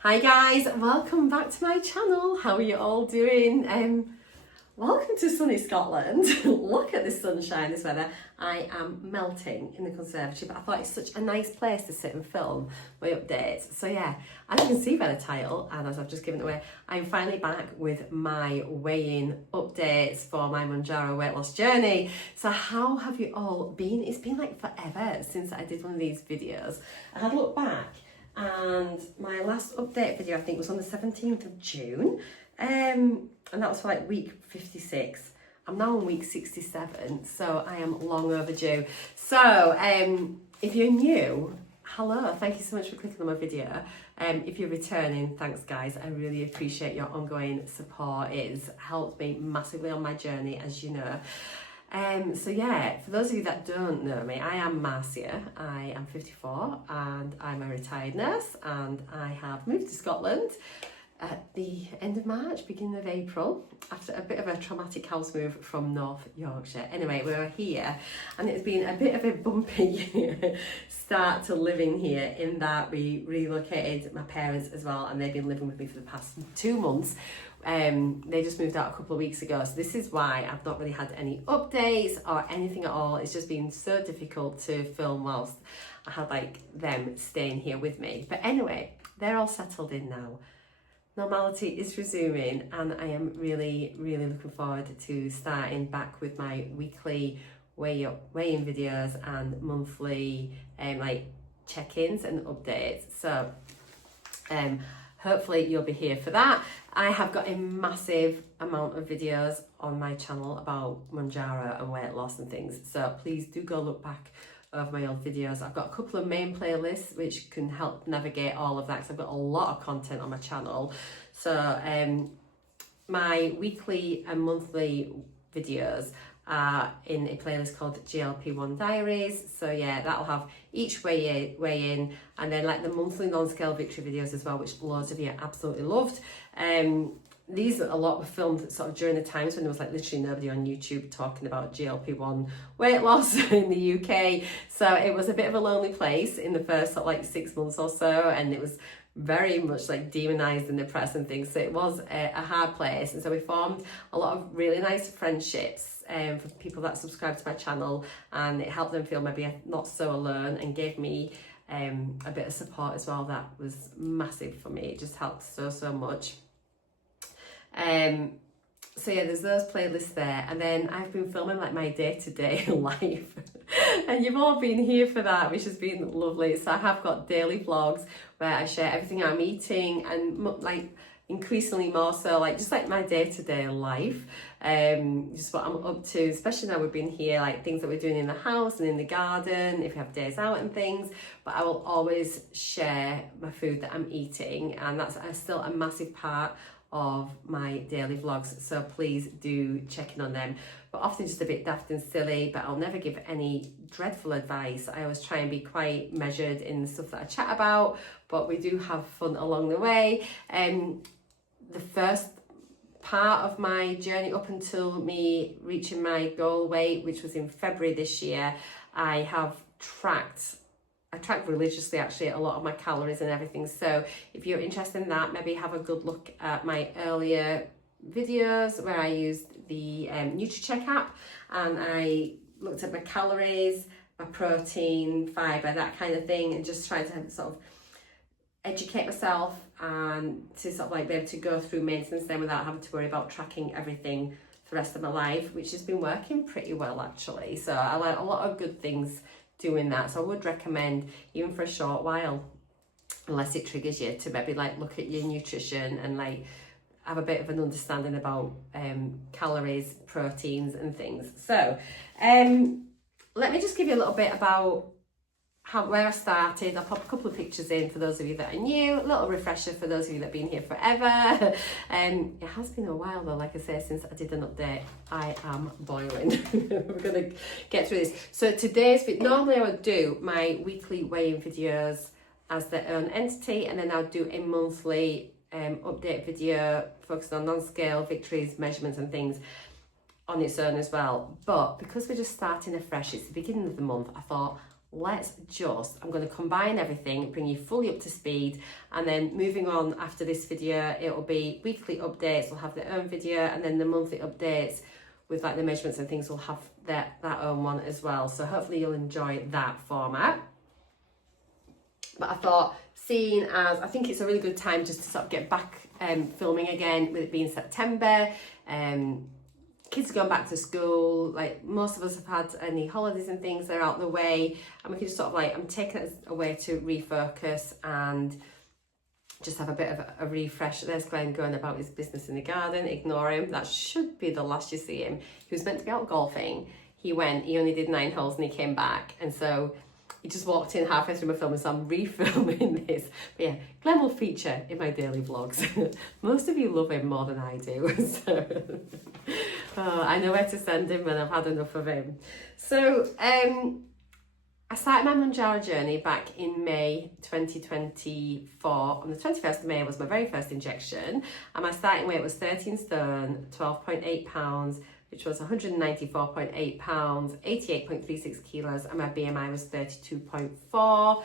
Hi guys, welcome back to my channel. How are you all doing? Welcome to sunny Scotland. Look at this sunshine, this weather. I am melting in the conservatory, but I thought it's such a nice place to sit and film my updates. So yeah, as you can see by the title, and as I've just given away, I'm finally back with my weigh-in updates for my Mounjaro weight loss journey. So how have you all been? It's been like forever since I did one of these videos. I had a look back, and my last update video I think was on the 17th of June, and that was for like week 56. I'm now on week 67, so I am long overdue. So if you're new, hello, thank you so much for clicking on my video. If you're returning, thanks guys, I really appreciate your ongoing support. It's helped me massively on my journey, as you know. So yeah, for those of you that don't know me, I am Marcea, I am 54 and I'm a retired nurse, and I have moved to Scotland at the end of March, beginning of April, after a bit of a traumatic house move from North Yorkshire. Anyway, we're here and it's been a bit of a bumpy start to living here, in that we relocated my parents as well, and they've been living with me for the past 2 months. They just moved out a couple of weeks ago, so this is why I've not really had any updates or anything at all. It's just been so difficult to film whilst I had like them staying here with me. But anyway, they're all settled in now. Normality is resuming, and I am really looking forward to starting back with my weekly weigh-in videos and monthly like check-ins and updates. So hopefully you'll be here for that. I have got a massive amount of videos on my channel about Mounjaro and weight loss and things, so please do go look back of my old videos. I've got a couple of main playlists which can help navigate all of that, because I've got a lot of content on my channel. So my weekly and monthly videos are in a playlist called GLP-1 Diaries. So yeah, that'll have each weigh in, and then like the monthly non-scale victory videos as well, which loads of you absolutely loved. These a lot were filmed sort of during the times when there was like literally nobody on YouTube talking about GLP-1 weight loss in the UK. So it was a bit of a lonely place in the first sort of like 6 months or so, and it was very much like demonized in the press and things. So it was a hard place, and so we formed a lot of really nice friendships for people that subscribe to my channel, and it helped them feel maybe not so alone, and gave me a bit of support as well. That was massive for me. It just helped so much. So yeah, there's those playlists there, and then I've been filming like my day-to-day life and you've all been here for that, which has been lovely. So I have got daily vlogs where I share everything I'm eating, and like increasingly more so like just like my day-to-day life, just what I'm up to, especially now we've been here, like things that we're doing in the house and in the garden, if we have days out and things. But I will always share my food that I'm eating, and that's still a massive part of my daily vlogs, so please do check in on them. But often just a bit daft and silly, but I'll never give any dreadful advice. I always try and be quite measured in the stuff that I chat about, but we do have fun along the way. The first part of my journey up until me reaching my goal weight, which was in February this year, I track religiously actually a lot of my calories and everything. So if you're interested in that, maybe have a good look at my earlier videos where I used the NUTRACHECK app, and I looked at my calories, my protein, fibre, that kind of thing, and just trying to sort of educate myself and to sort of like be able to go through maintenance then without having to worry about tracking everything for the rest of my life, which has been working pretty well actually. So I learned a lot of good things doing that. So I would recommend, even for a short while, unless it triggers you, to maybe like look at your nutrition and like have a bit of an understanding about calories, proteins and things. So let me just give you a little bit about where I started. I'll pop a couple of pictures in for those of you that are new, a little refresher for those of you that have been here forever. It has been a while though, like I say, since I did an update. I am boiling. We're gonna get through this. So today's video, normally I would do my weekly weigh-in videos as their own entity, and then I'll do a monthly update video focused on non-scale victories, measurements and things on its own as well. But because we're just starting afresh, it's the beginning of the month, I thought, I'm going to combine everything, bring you fully up to speed, and then moving on after this video, it will be weekly updates, we'll have their own video, and then the monthly updates with like the measurements and things will have their own one as well. So hopefully you'll enjoy that format. But I thought, seeing as I think it's a really good time just to sort of get back filming again, with it being September, kids are going back to school, like most of us have had any holidays and things, they're out the way, and we can just sort of like, I'm taking it as a way to refocus and just have a bit of a refresh. There's Glenn going about his business in the garden, ignore him, that should be the last you see him. He was meant to be out golfing, he only did 9 holes and he came back, and so he just walked in halfway through my film, and so I'm refilming this. But yeah, Glenn will feature in my daily vlogs. Most of you love him more than I do, so I know where to send him when I've had enough of him. So I started my Mounjaro journey back in May 2024. On the 21st of May was my very first injection, and my starting weight was 13 stone, 12.8 pounds, which was 194.8 pounds, 88.36 kilos, and my BMI was 32.4.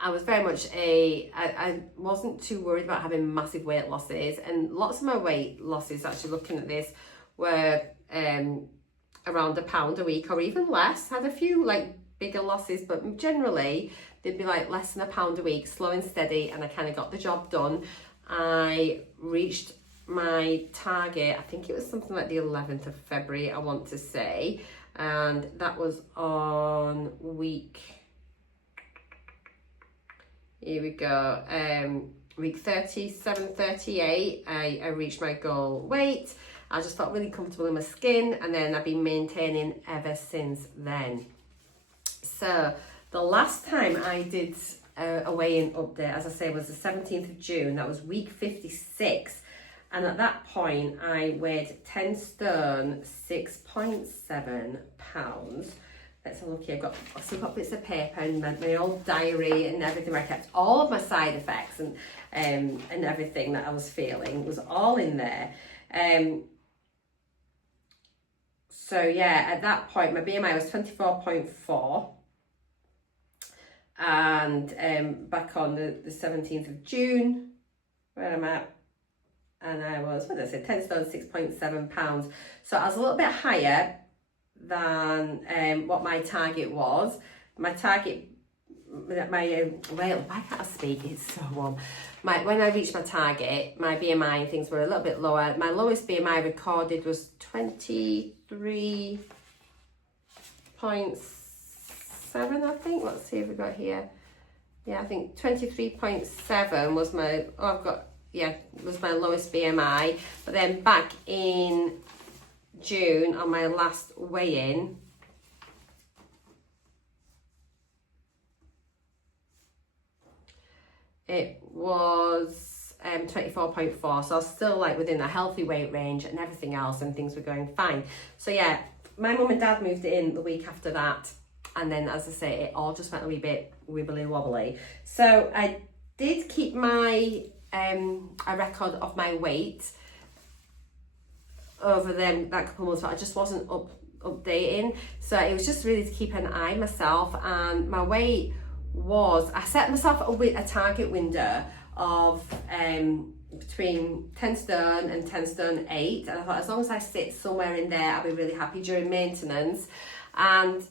I was very much I wasn't too worried about having massive weight losses, and lots of my weight losses, actually looking at this, were around £1 a week or even less. Had a few like bigger losses, but generally they'd be like less than £1 a week, slow and steady, and I kind of got the job done. I reached my target, I think it was something like the 11th of February, I want to say, and that was on week, here we go, week 37, 38, I reached my goal weight. I just felt really comfortable in my skin, and then I've been maintaining ever since then. So the last time I did a weigh-in update, as I say, was the 17th of June, that was week 56. And at that point, I weighed 10 stone, 6.7 pounds. Let's have a look here. I've still got bits of paper and my old diary and everything where I kept all of my side effects and everything that I was feeling. It was all in there. So yeah, at that point, my BMI was 24.4. And back on the 17th of June, where I'm at, and I was, what did I say, 10 stone, 6.7 pounds. So I was a little bit higher than what my target was. My target, well, why can't I speak? It's so warm. When I reached my target, my BMI and things were a little bit lower. My lowest BMI recorded was 23.7, I think. Let's see if we got here. Yeah, I think 23.7 was my, was my lowest BMI. But then back in June, on my last weigh-in, it was 24.4, so I was still like within a healthy weight range and everything else, and things were going fine. So yeah, my mum and dad moved in the week after that, and then, as I say, it all just went a wee bit wibbly wobbly. So I did keep my a record of my weight over that couple of months, but I just wasn't updating. So it was just really to keep an eye on myself, and my weight was, I set myself a target window of between 10 stone and 10 stone 8, and I thought as long as I sit somewhere in there, I'll be really happy during maintenance. And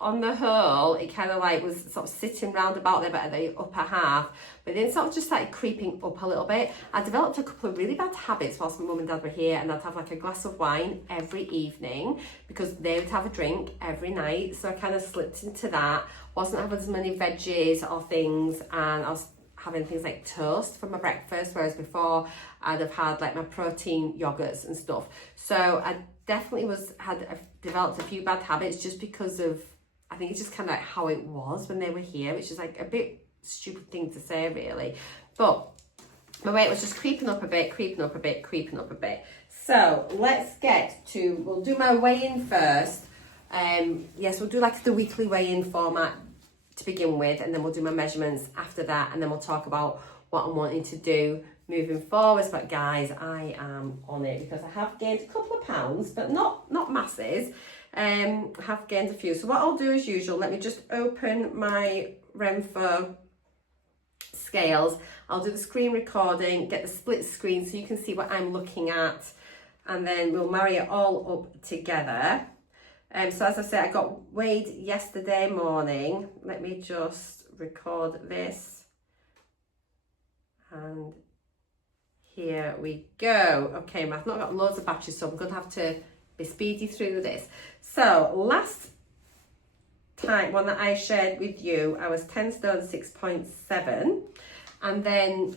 on the whole, it kind of like was sort of sitting round about there, but at the upper half, but then sort of just started creeping up a little bit. I developed a couple of really bad habits whilst my mum and dad were here, and I'd have like a glass of wine every evening because they would have a drink every night. So I kind of slipped into that, wasn't having as many veggies or things, and I was having things like toast for my breakfast, whereas before I'd have had like my protein yogurts and stuff. So I definitely had developed a few bad habits just because of, I think it's just kind of like how it was when they were here, which is like a bit stupid thing to say really. But my weight was just creeping up a bit, creeping up a bit, creeping up a bit. So let's get to, we'll do my weigh-in first. Yes, we'll do like the weekly weigh-in format to begin with, and then we'll do my measurements after that, and then we'll talk about what I'm wanting to do moving forwards. But guys, I am on it because I have gained a couple of pounds, but not masses. have gained a few. So what I'll do as usual, let me just open my RENPHO scales. I'll do the screen recording, get the split screen so you can see what I'm looking at, and then we'll marry it all up together. So as I said, I got weighed yesterday morning. Let me just record this. And here we go. Okay, I've not got loads of batteries, so I'm going to have to be speedy through this. So last time, one that I shared with you, I was 10 stone 6.7. And then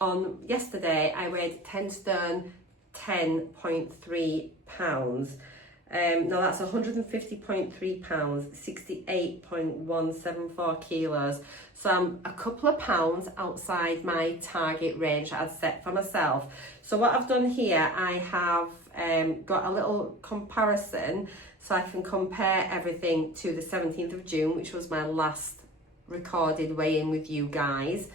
on yesterday, I weighed 10 stone 10.3 pounds. Now that's 150.3 pounds, 68.174 kilos. So I'm a couple of pounds outside my target range that I'd set for myself. So what I've done here, I have got a little comparison so I can compare everything to the 17th of June, which was my last recorded weigh-in with you guys.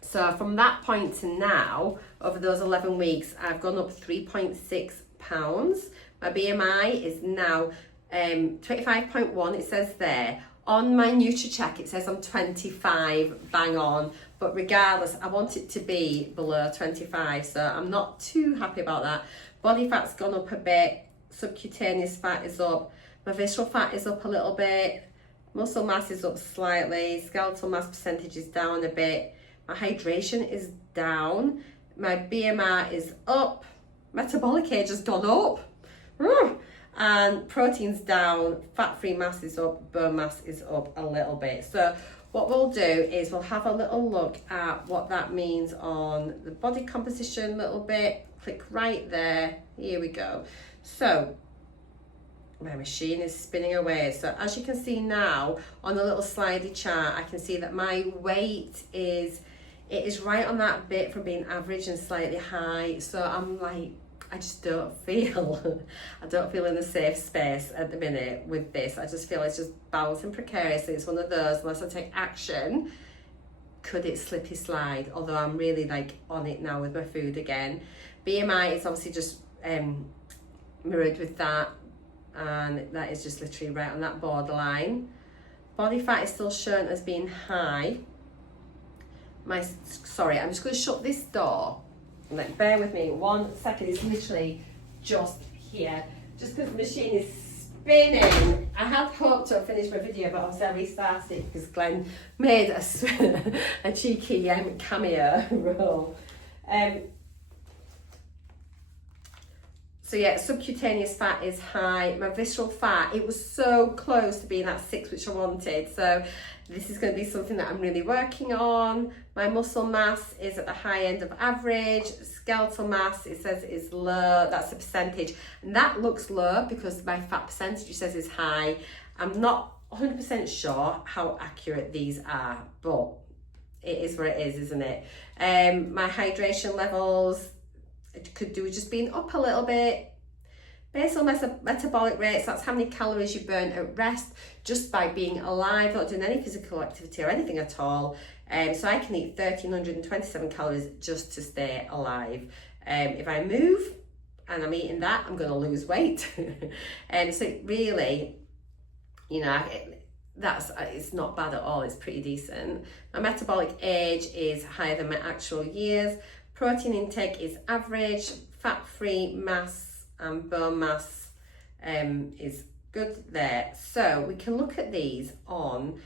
So from that point to now, over those 11 weeks, I've gone up 3.6 pounds. My BMI is now 25.1, it says there. On my NUTRACHECK, it says I'm 25, bang on. But regardless, I want it to be below 25, so I'm not too happy about that. Body fat's gone up a bit, subcutaneous fat is up, my visceral fat is up a little bit, muscle mass is up slightly, skeletal mass percentage is down a bit, my hydration is down, my BMI is up, metabolic age has gone up, and protein's down, fat-free mass is up, bone mass is up a little bit. So what we'll do is we'll have a little look at what that means on the body composition a little bit. Click right there, here we go. So my machine is spinning away. So as you can see now on the little slidey chart, I can see that my weight is right on that bit from being average and slightly high. So I'm like, I just don't feel, I don't feel in a safe space at the minute with this. I just feel it's just bouncing precariously. It's one of those, unless I take action, could it slippy slide? Although I'm really like on it now with my food again. BMI is obviously just mirrored with that, and that is just literally right on that borderline. Body fat is still shown as being high. Sorry, I'm just going to shut this door. Like, bear with me 1 second, it's literally just here. Just because the machine is spinning. I had hoped to have finished my video, but obviously I restarted it because Glenn made a cheeky cameo roll. So yeah, subcutaneous fat is high. My visceral fat, it was so close to being at 6, which I wanted. So this is going to be something that I'm really working on. My muscle mass is at the high end of average. Skeletal mass, it says, is low. That's the percentage. And that looks low because my fat percentage, it says, is high. I'm not 100% sure how accurate these are, but it is where it is, isn't it? My hydration levels, it could do with just being up a little bit. Basal metabolic rates, that's how many calories you burn at rest just by being alive, not doing any physical activity or anything at all. So I can eat 1,327 calories just to stay alive. If I move and I'm eating that, I'm going to lose weight. So really, you know, it's not bad at all. It's pretty decent. My metabolic age is higher than my actual years. Protein intake is average. Fat-free mass and bone mass is good there. So we can look at these on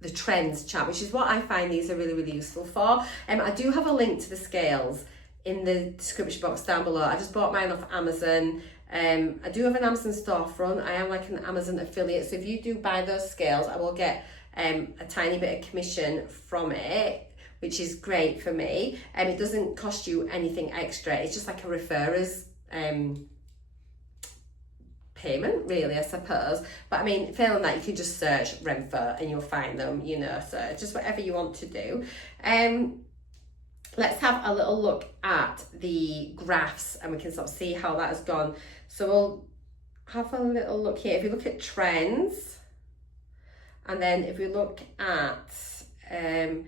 the trends chart, which is what I find these are really, really useful for. I do have a link to the scales in the description box down below. I just bought mine off Amazon. I do have an Amazon storefront. I am like an Amazon affiliate. So if you do buy those scales, I will get a tiny bit of commission from it, which is great for me. It doesn't cost you anything extra. It's just like a referrer's payment, really, I suppose. But I mean, failing that, you can just search RENPHO and you'll find them, you know, so just whatever you want to do. Let's have a little look at the graphs and we can sort of see how that has gone. So we'll have a little look here. If you look at trends, and then if we look at the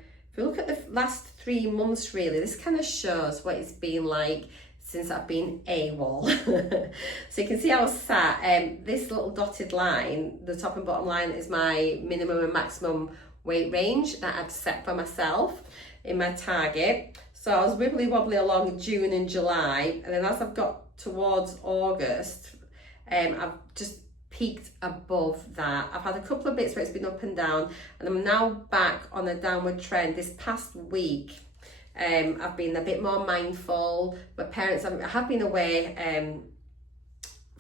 last 3 months, really, this kind of shows what it's been like since I've been AWOL. So you can see I was sat, this little dotted line, the top and bottom line, is my minimum and maximum weight range that I've set for myself in my target. So I was wibbly wobbly along June and July, and then as I've got towards August, I've just peaked above that. I've had a couple of bits where it's been up and down, and I'm now back on a downward trend. This past week, I've been a bit more mindful. My parents, I have been away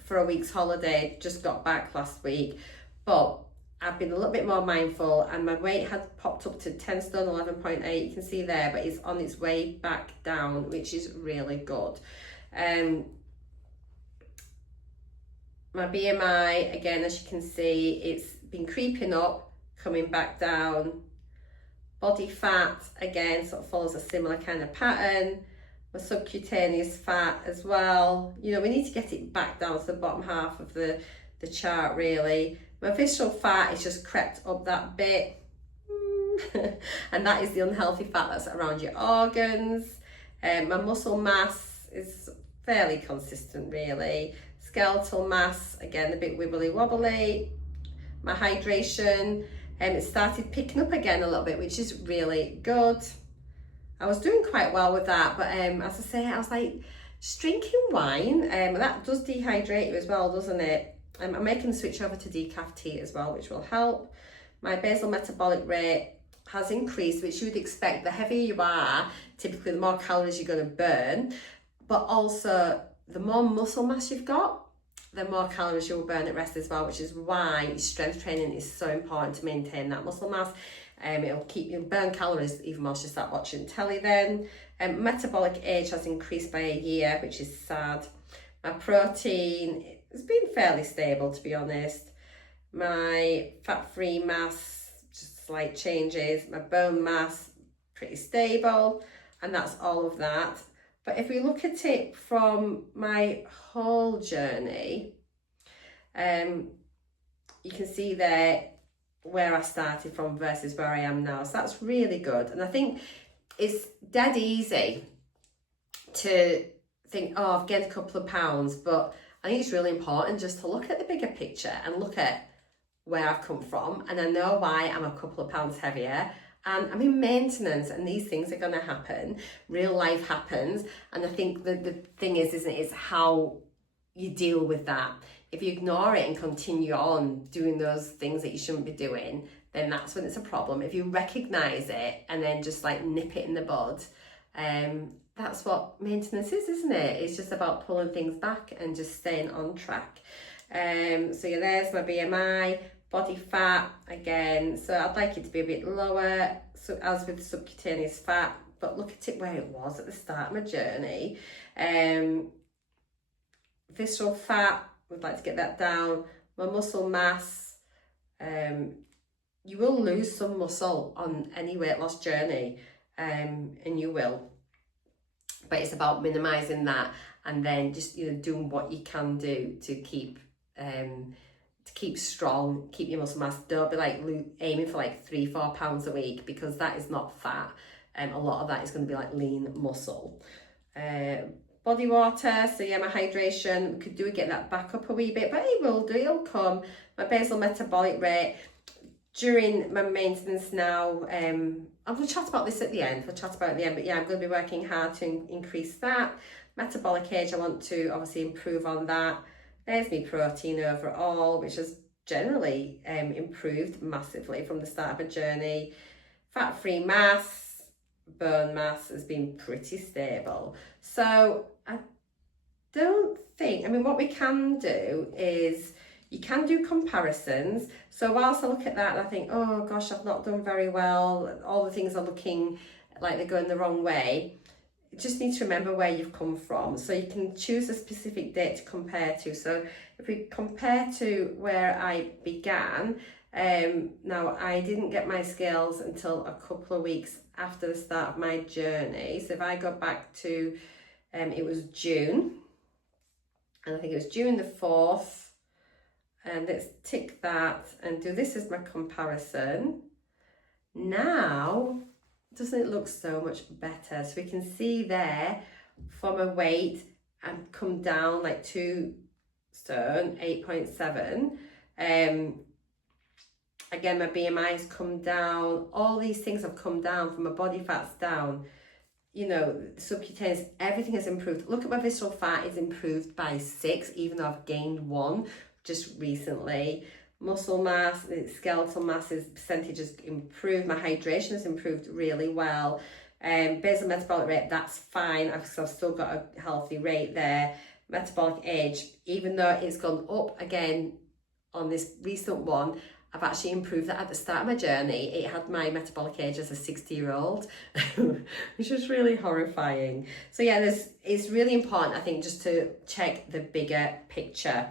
for a week's holiday, just got back last week, but I've been a little bit more mindful, and my weight had popped up to 10 stone 11.8, you can see there, but it's on its way back down, which is really good. My BMI, again, as you can see, it's been creeping up, coming back down. Body fat, again, sort of follows a similar kind of pattern. My subcutaneous fat as well. You know, we need to get it back down to the bottom half of the chart, really. My visceral fat is just crept up that bit. And that is the unhealthy fat that's around your organs. My muscle mass is fairly consistent, really. Skeletal mass, again, a bit wibbly wobbly. My hydration, it started picking up again a little bit, which is really good. I was doing quite well with that, but as I say, I was like, just drinking wine, that does dehydrate you as well, doesn't it? I'm making the switch over to decaf tea as well, which will help. My basal metabolic rate has increased, which you would expect. The heavier you are, typically the more calories you're going to burn, but also the more muscle mass you've got, the more calories you'll burn at rest as well, which is why strength training is so important to maintain that muscle mass. It'll keep you burn calories even whilst you start watching telly then. Metabolic age has increased by a year, which is sad. My protein has been fairly stable, to be honest. My fat-free mass, just slight changes. My bone mass, pretty stable, and that's all of that. But if we look at it from my whole journey, you can see there where I started from versus where I am now. So that's really good. And I think it's dead easy to think, oh, I've gained a couple of pounds, but I think it's really important just to look at the bigger picture and look at where I've come from. And I know why I'm a couple of pounds heavier. And I'm in maintenance, and these things are going to happen. Real life happens. And I think the thing is, isn't it, it's how you deal with that. If you ignore it and continue on doing those things that you shouldn't be doing, then that's when it's a problem. If you recognize it and then just like nip it in the bud, that's what maintenance is, isn't it? It's just about pulling things back and just staying on track. So yeah, there's my BMI. Body fat, again, so I'd like it to be a bit lower, so as with subcutaneous fat, but look at it where it was at the start of my journey. Visceral fat, we'd like to get that down. My muscle mass, you will lose some muscle on any weight loss journey, and you will, but it's about minimizing that, and then just, you know, doing what you can do to keep strong, keep your muscle mass. Don't be like aiming for like 3-4 pounds a week, because that is not fat. A lot of that is going to be like lean muscle. Body water, so yeah, my hydration, we could do get that back up a wee bit, but it will do, it'll come. My basal metabolic rate during my maintenance now, I'm going to chat about this at the end, but yeah, I'm going to be working hard to increase that. Metabolic age, I want to obviously improve on that. There's my protein overall, which has generally improved massively from the start of a journey. Fat-free mass, bone mass has been pretty stable. So I don't think, I mean, what we can do is you can do comparisons. So whilst I look at that and I think, oh gosh, I've not done very well, all the things are looking like they're going the wrong way, you just need to remember where you've come from. So you can choose a specific date to compare to. So if we compare to where I began, now I didn't get my scales until a couple of weeks after the start of my journey. So if I go back to, it was June, and I think it was June the 4th, and let's tick that and do this as my comparison. Now, doesn't it look so much better? So we can see there for my weight, I've come down like 2 stone, 8.7. Again, my BMI's come down. All these things have come down, from my body fat's down. You know, subcutaneous, everything has improved. Look at my visceral fat is improved by 6, even though I've gained 1 just recently. Muscle mass, skeletal mass percentage has improved. My hydration has improved really well. Basal metabolic rate, that's fine. I've still got a healthy rate there. Metabolic age, even though it's gone up again on this recent one, I've actually improved that. At the start of my journey, it had my metabolic age as a 60-year-old, which is really horrifying. So yeah, it's really important, I think, just to check the bigger picture.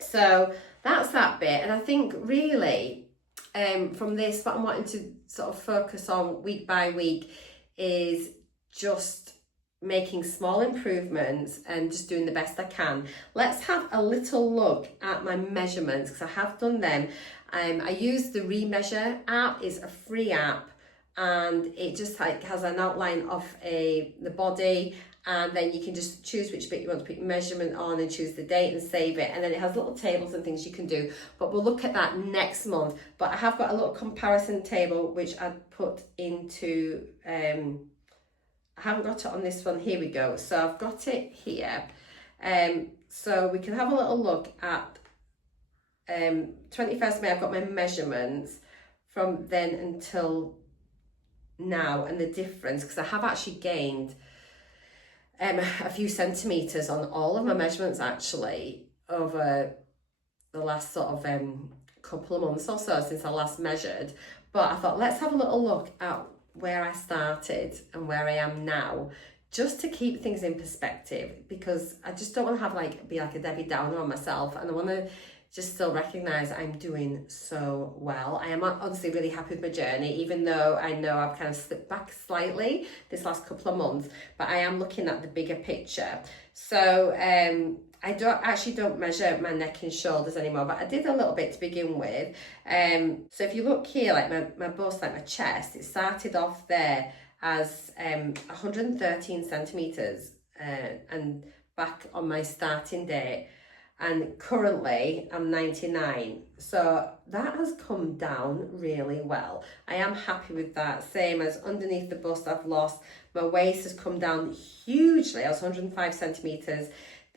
So that's that bit. And I think really from this, what I'm wanting to sort of focus on week by week is just making small improvements and just doing the best I can. Let's have a little look at my measurements, because I have done them. I use the REMEASURE app. It's a free app, and it just like has an outline of the body, and then you can just choose which bit you want to put your measurement on and choose the date and save it, and then it has little tables and things you can do, but we'll look at that next month. But I have got a little comparison table which I put into I haven't got it on this one. Here we go. So I've got it here. So we can have a little look at 21st May. I've got my measurements from then until now and the difference, because I have actually gained a few centimetres on all of my measurements actually over the last sort of couple of months or so since I last measured. But I thought, let's have a little look at where I started and where I am now, just to keep things in perspective, because I just don't want to have be like a Debbie Downer on myself, and I want to just still recognise I'm doing so well. I am honestly really happy with my journey, even though I know I've kind of slipped back slightly this last couple of months, but I am looking at the bigger picture. So I don't measure my neck and shoulders anymore, but I did a little bit to begin with. So if you look here, like my bust, like my chest, it started off there as 113 centimetres and back on my starting date, and currently I'm 99. So that has come down really well. I am happy with that. Same as underneath the bust, I've lost. My waist has come down hugely. I was 105 centimetres.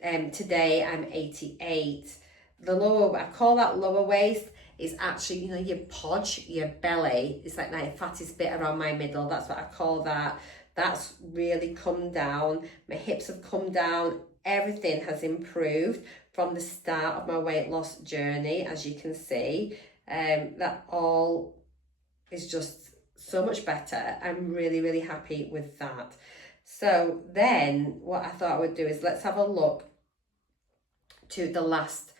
Today I'm 88. The lower, I call that lower waist, is actually, you know, your podge, your belly. It's like the fattest bit around my middle. That's what I call that. That's really come down. My hips have come down. Everything has improved from the start of my weight loss journey, as you can see. That all is just so much better. I'm really, really happy with that. So then what I thought I would do is let's have a look to the last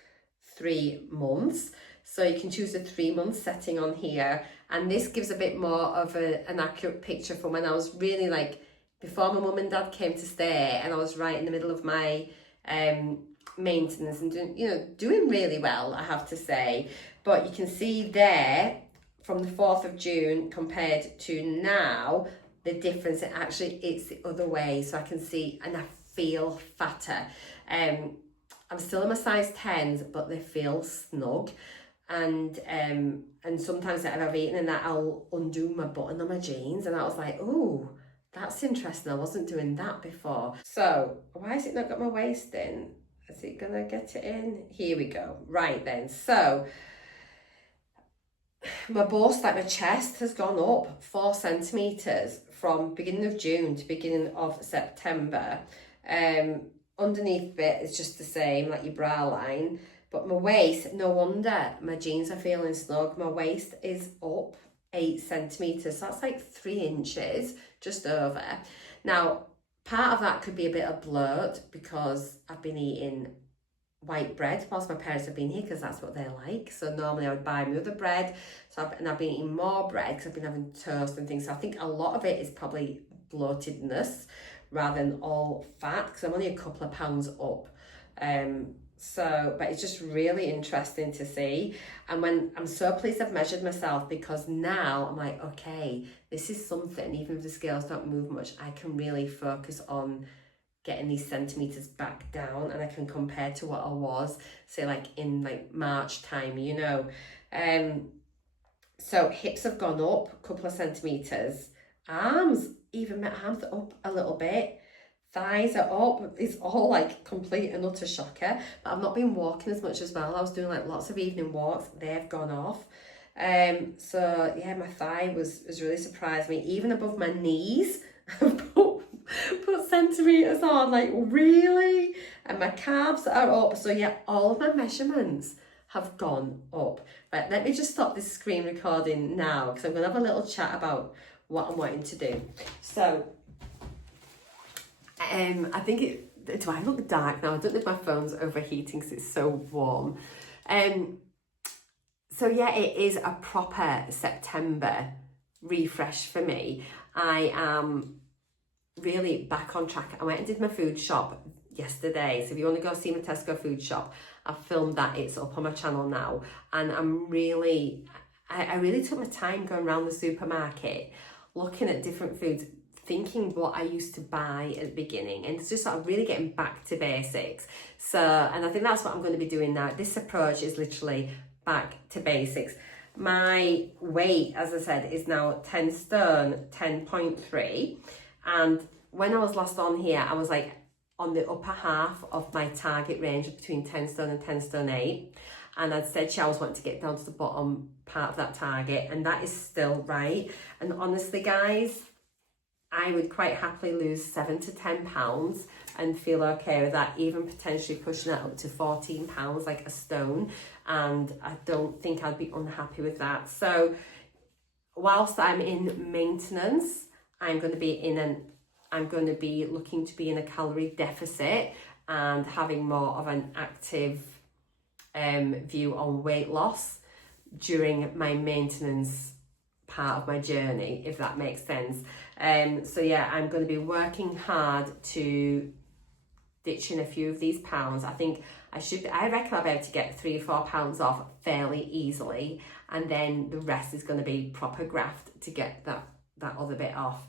3 months. So you can choose a 3-month setting on here, and this gives a bit more of an accurate picture from when I was really before my mum and dad came to stay, and I was right in the middle of my maintenance and doing really well, I have to say. But you can see there from the 4th of June compared to now, the difference. It's the other way. So I can see and I feel fatter. I'm still in my size 10s, but they feel snug. And sometimes that I've eaten and that I'll undo my button on my jeans, and I was like, oh, that's interesting. I wasn't doing that before. So why has it not got my waist in? Is it gonna get it in? Here we go. Right then. So my bust, like my chest, has gone up 4 centimetres from beginning of June to beginning of September. Underneath bit is just the same, like your bra line. But my waist, no wonder my jeans are feeling snug. My waist is up 8 centimetres. So that's like 3 inches, just over. Now, part of that could be a bit of bloat because I've been eating white bread whilst my parents have been here, because that's what they're like. So normally I would buy me other bread. I've been eating more bread because I've been having toast and things. So I think a lot of it is probably bloatedness rather than all fat, because I'm only a couple of pounds up. But it's just really interesting to see. And when I'm so pleased I've measured myself, because now I'm like, okay, this is something, even if the scales don't move much, I can really focus on getting these centimeters back down, and I can compare to what I was, say like in like March time, you know. So hips have gone up a couple of centimeters, arms, even my arms are up a little bit, thighs are up. It's all like complete and utter shocker. But I've not been walking as much as well. I was doing like lots of evening walks. They've gone off. So yeah, my thigh was really surprised me. Even above my knees, I've put centimeters on, like really? And my calves are up. So yeah, all of my measurements have gone up. Right, let me just stop this screen recording now, because I'm going to have a little chat about what I'm wanting to do. So I think do I look dark now? I don't know if my phone's overheating because it's so warm. So yeah, it is a proper September refresh for me. I am really back on track. I went and did my food shop yesterday. So if you want to go see my Tesco food shop, I've filmed that. It's up on my channel now. And I'm really, I really took my time going around the supermarket, looking at different foods, thinking what I used to buy at the beginning, and it's just sort of really getting back to basics. So, and I think that's what I'm going to be doing now. This approach is literally back to basics. My weight, as I said, is now 10 stone, 10.3. And when I was last on here, I was like on the upper half of my target range of between 10 stone and 10 stone 8. And I'd said I always want to get down to the bottom part of that target, and that is still right. And honestly, guys, I would quite happily lose 7 to 10 pounds and feel okay with that, even potentially pushing it up to 14 pounds, like a stone. And I don't think I'd be unhappy with that. So whilst I'm in maintenance, I'm going to be looking to be in a calorie deficit and having more of an active view on weight loss during my maintenance part of my journey, if that makes sense. So yeah, I'm going to be working hard to ditch in a few of these pounds. I think I reckon I'll be able to get 3 or 4 pounds off fairly easily, and then the rest is going to be proper graft to get that other bit off.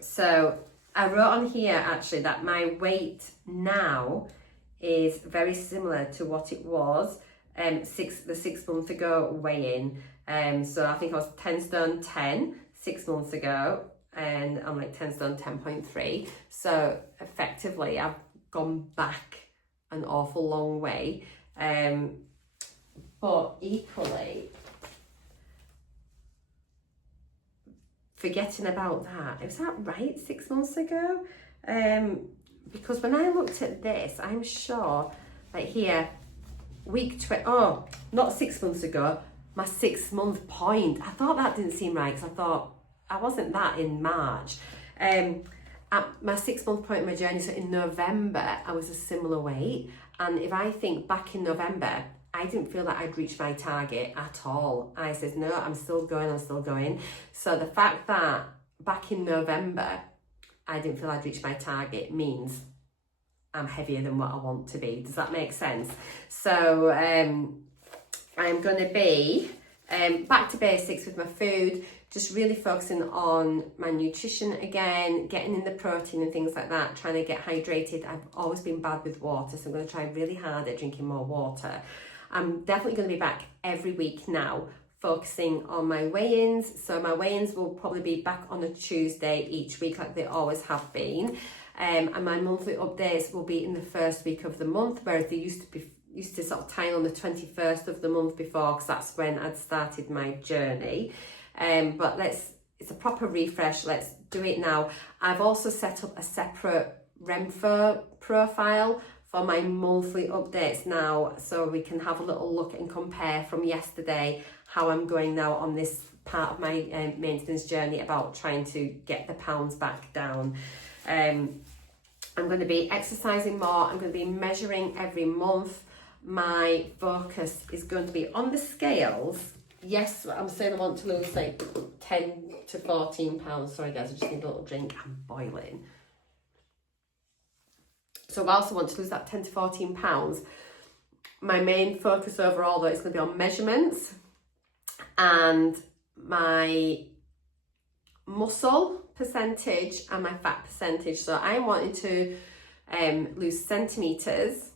So I wrote on here actually that my weight now is very similar to what it was the 6 months ago weigh-in. So I think I was 10 stone 10 6 months ago, and I'm like 10 stone 10.3. So effectively I've gone back an awful long way. But equally, forgetting about that, was that right 6 months ago? Because when I looked at this, I'm sure, like here, not 6 months ago, my 6 month point. I thought that didn't seem right, because I thought I wasn't that in March. At my 6 month point in my journey, so in November, I was a similar weight. And if I think back in November, I didn't feel that I'd reached my target at all. I said, no, I'm still going. So the fact that back in November, I didn't feel I'd reached my target means I'm heavier than what I want to be. Does that make sense? So I'm going to be back to basics with my food, just really focusing on my nutrition again, getting in the protein and things like that, trying to get hydrated. I've always been bad with water, so I'm going to try really hard at drinking more water. I'm definitely going to be back every week now, focusing on my weigh-ins. So my weigh-ins will probably be back on a Tuesday each week, like they always have been. And my monthly updates will be in the first week of the month, whereas they used to sort of tie on the 21st of the month before, because that's when I'd started my journey. But it's a proper refresh. Let's do it now. I've also set up a separate RENPHO profile for my monthly updates now, so we can have a little look and compare from yesterday how I'm going now on this part of my maintenance journey about trying to get the pounds back down. I'm going to be exercising more. I'm going to be measuring every month. My focus is going to be on the scales. Yes, I'm saying I want to lose like 10 to 14 pounds. Sorry guys, I just need a little drink. I'm boiling. So I also want to lose that 10 to 14 pounds. My main focus overall though is going to be on measurements and my muscle percentage and my fat percentage. So I'm wanting to lose centimeters,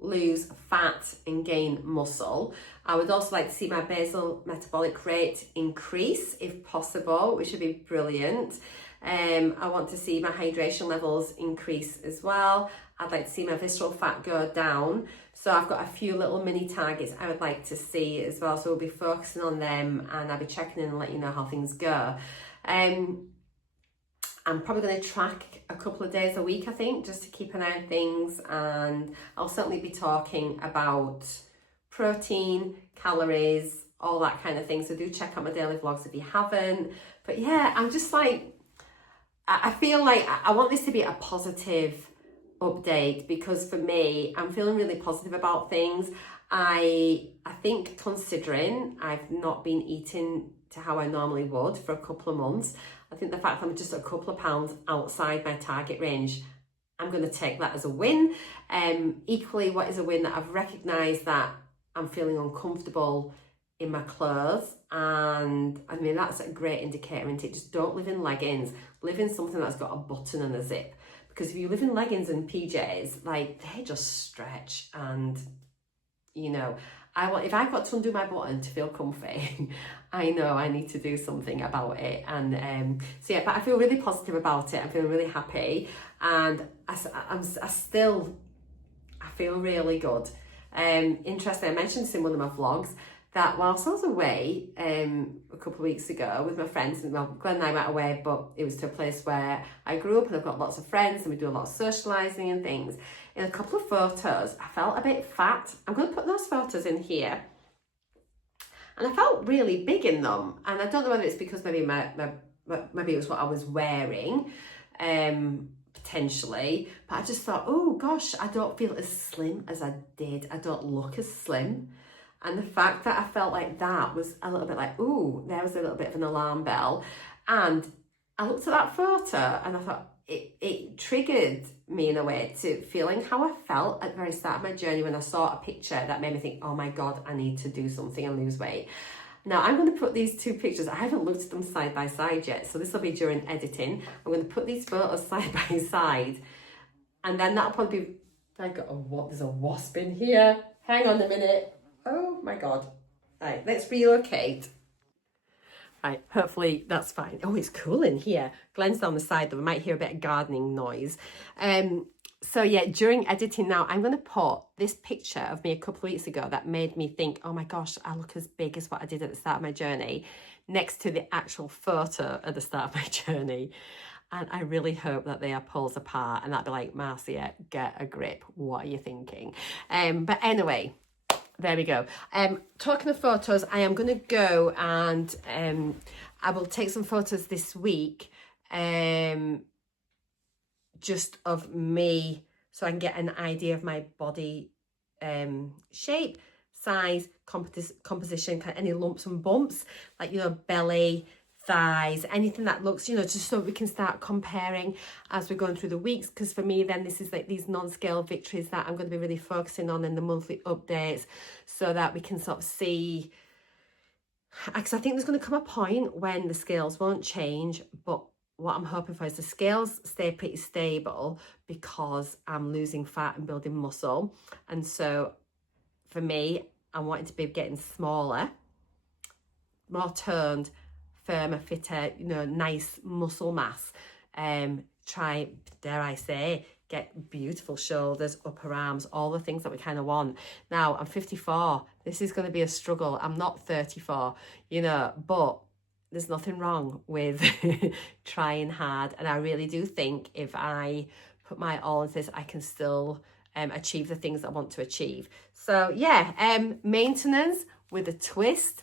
lose fat and gain muscle. I would also like to see my basal metabolic rate increase if possible, which would be brilliant. I want to see my hydration levels increase as well. I'd like to see my visceral fat go down. So I've got a few little mini targets I would like to see as well. So we'll be focusing on them, and I'll be checking in and let you know how things go. I'm probably going to track a couple of days a week, I think, just to keep an eye on things. And I'll certainly be talking about protein, calories, all that kind of thing. So do check out my daily vlogs if you haven't. But yeah, I'm just like, I feel like I want this to be a positive update, because for me, I'm feeling really positive about things. I think, considering I've not been eating to how I normally would for a couple of months, I think the fact that I'm just a couple of pounds outside my target range, I'm going to take that as a win. Equally, what is a win, that I've recognised that I'm feeling uncomfortable in my clothes, and I mean, that's a great indicator, isn't it? Just don't live in leggings, live in something that's got a button and a zip, because if you live in leggings and PJs, like, they just stretch, and you know, if I've got to undo my button to feel comfy, I know I need to do something about it. And so yeah, but I feel really positive about it. I'm feeling really happy, and I feel really good. Interesting, I mentioned this in one of my vlogs, that whilst I was away a couple of weeks ago with my friends, and well, Glenn and I went away, but it was to a place where I grew up and I've got lots of friends, and we do a lot of socialising and things. In a couple of photos, I felt a bit fat. I'm going to put those photos in here. And I felt really big in them. And I don't know whether it's because maybe maybe it was what I was wearing, potentially. But I just thought, oh gosh, I don't feel as slim as I did. I don't look as slim. And the fact that I felt like that was a little bit like, ooh, there was a little bit of an alarm bell. And I looked at that photo and I thought, it triggered me in a way to feeling how I felt at the very start of my journey when I saw a picture that made me think, oh my God, I need to do something and lose weight. Now I'm going to put these two pictures, I haven't looked at them side by side yet, so this will be during editing. I'm going to put these photos side by side, and then that'll probably be like, oh, what, there's a wasp in here. Hang on a minute. Oh my God. Right, let's relocate. Right, hopefully that's fine. Oh, it's cool in here. Glenn's down the side though, we might hear a bit of gardening noise. So yeah, during editing now, I'm going to put this picture of me a couple of weeks ago that made me think, oh my gosh, I look as big as what I did at the start of my journey, next to the actual photo at the start of my journey. And I really hope that they are poles apart, and that'd be like, Marcea, get a grip. What are you thinking? But anyway, there we go. Talking of photos, I am going to go and I will take some photos this week, just of me, so I can get an idea of my body shape, size, composition, kind of any lumps and bumps, like, you know, belly, thighs, anything that looks, you know, just so we can start comparing as we're going through the weeks. Because for me then, this is like these non-scale victories that I'm going to be really focusing on in the monthly updates, so that we can sort of see, because I think there's going to come a point when the scales won't change, but what I'm hoping for is the scales stay pretty stable, because I'm losing fat and building muscle. And so for me, I'm wanting to be getting smaller, more toned, firmer, fitter, you know, nice muscle mass. Try, dare I say, get beautiful shoulders, upper arms, all the things that we kind of want. Now, I'm 54. This is going to be a struggle. I'm not 34, you know, but there's nothing wrong with trying hard. And I really do think if I put my all into this, I can still achieve the things that I want to achieve. So yeah, maintenance with a twist.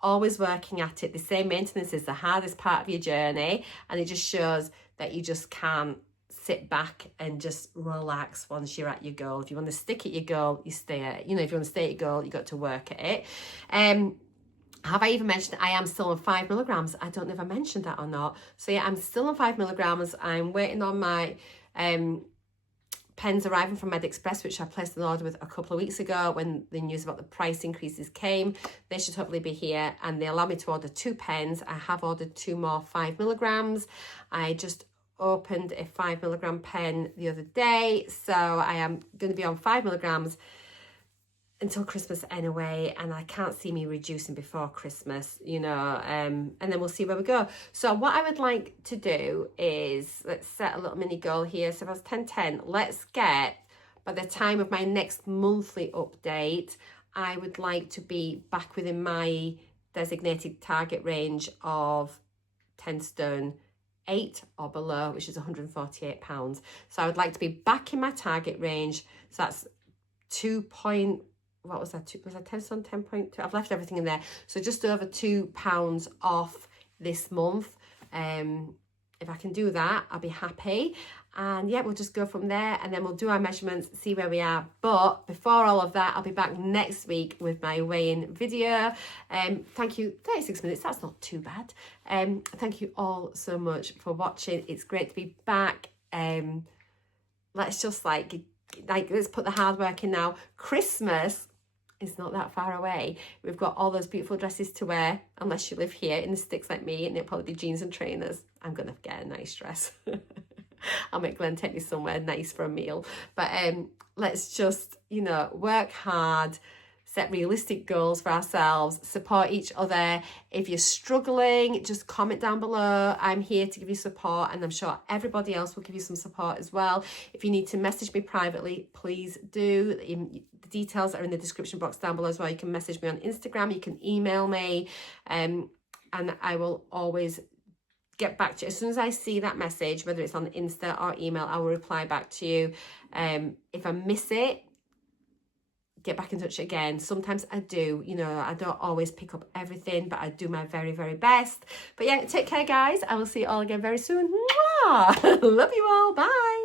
Always working at it. They say maintenance is the hardest part of your journey, and it just shows that you just can't sit back and just relax once you're at your goal. If you want to stick at your goal, you stay at it. You know, if you want to stay at your goal, you got to work at it. Have I even mentioned I am still on 5 milligrams? I don't know if I mentioned that or not. So yeah, I'm still on 5 milligrams. I'm waiting on my pens arriving from Med Express, which I placed an order with a couple of weeks ago when the news about the price increases came. They should hopefully be here, and they allow me to order 2 pens. I have ordered 2 more 5 milligrams. I just opened a 5 milligram pen the other day, so I am going to be on 5 milligrams until Christmas anyway, and I can't see me reducing before Christmas, you know, and then we'll see where we go. So what I would like to do is, let's set a little mini goal here. So if I was 10-10, let's get, by the time of my next monthly update, I would like to be back within my designated target range of 10 stone 8 or below, which is 148 pounds. So I would like to be back in my target range. So that's 2 point, what was that? Was that 10 stone, 10.2? I've left everything in there. So just over £2 off this month. If I can do that, I'll be happy. And yeah, we'll just go from there, and then we'll do our measurements, see where we are. But before all of that, I'll be back next week with my weigh-in video. Thank you, 36 minutes, that's not too bad. Thank you all so much for watching. It's great to be back. Let's just let's put the hard work in now. Christmas is not that far away. We've got all those beautiful dresses to wear, unless you live here in the sticks like me, and it'll probably be jeans and trainers. I'm gonna get a nice dress. I'll make Glenn take me somewhere nice for a meal. But let's just, you know, work hard, set realistic goals for ourselves, support each other. If you're struggling, just comment down below. I'm here to give you support, and I'm sure everybody else will give you some support as well. If you need to message me privately, please do. The details are in the description box down below as well. You can message me on Instagram, you can email me, and I will always get back to you. As soon as I see that message, whether it's on Insta or email, I will reply back to you. If I miss it, get back in touch again. Sometimes I do, you know, I don't always pick up everything, but I do my very, very best. But yeah, take care, guys. I will see you all again very soon. Mwah! Love you all. Bye.